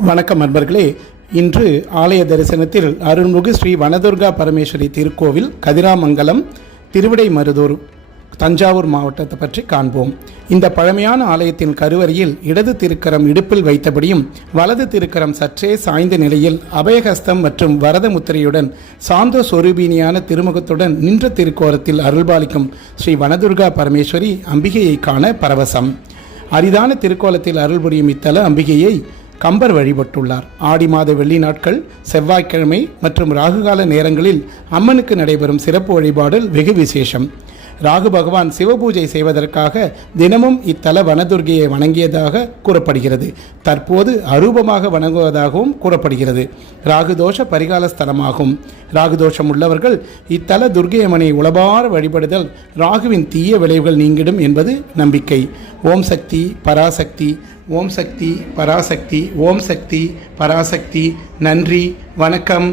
வணக்கம் நண்பர்களே. இன்று ஆலய தரிசனத்தில் அருள்மிகு ஸ்ரீ வனதுர்கா பரமேஸ்வரி திருக்கோவில், கதிராமங்கலம், திருவிடைமருதூர், தஞ்சாவூர் மாவட்டத்தை பற்றி காண்போம். இந்த பழமையான ஆலயத்தின் கருவறையில் இடது திருக்கரம் இடுப்பில் வைத்தபடியும் வலது திருக்கரம் சற்றே சாய்ந்த நிலையில் அபயஹஸ்தம் மற்றும் வரத முத்திரையுடன் சாந்த சொரூபினியான திருமுகத்துடன் நின்ற திருக்கோலத்தில் அருள்பாலிக்கும் ஸ்ரீ வனதுர்கா பரமேஸ்வரி அம்பிகையை காண பரவசம். அரிதான திருக்கோலத்தில் அருள்புரியும் இத்தல அம்பிகையை கம்பர் வழிபட்டுள்ளார். ஆடி மாத வெள்ளி நாட்கள், செவ்வாய்க்கிழமை மற்றும் ராகுகால நேரங்களில் அம்மனுக்கு நடைபெறும் சிறப்பு வழிபாடு வெகு விசேஷம். ராகு பகவான் சிவபூஜை செய்வதற்காக தினமும் இத்தல வனதுர்கையை வணங்கியதாக கூறப்படுகிறது. தற்போது அரூபமாக வணங்குவதாகவும் கூறப்படுகிறது. ராகுதோஷ பரிகால ஸ்தலமாகும். ராகுதோஷம் உள்ளவர்கள் இத்தல துர்கையம்மனை உளபார வழிபடுதல் ராகுவின் தீய விளைவுகள் நீங்கிடும் என்பது நம்பிக்கை. ஓம் சக்தி பராசக்தி, ஓம் சக்தி பராசக்தி, ஓம் சக்தி பராசக்தி. நன்றி, வணக்கம்.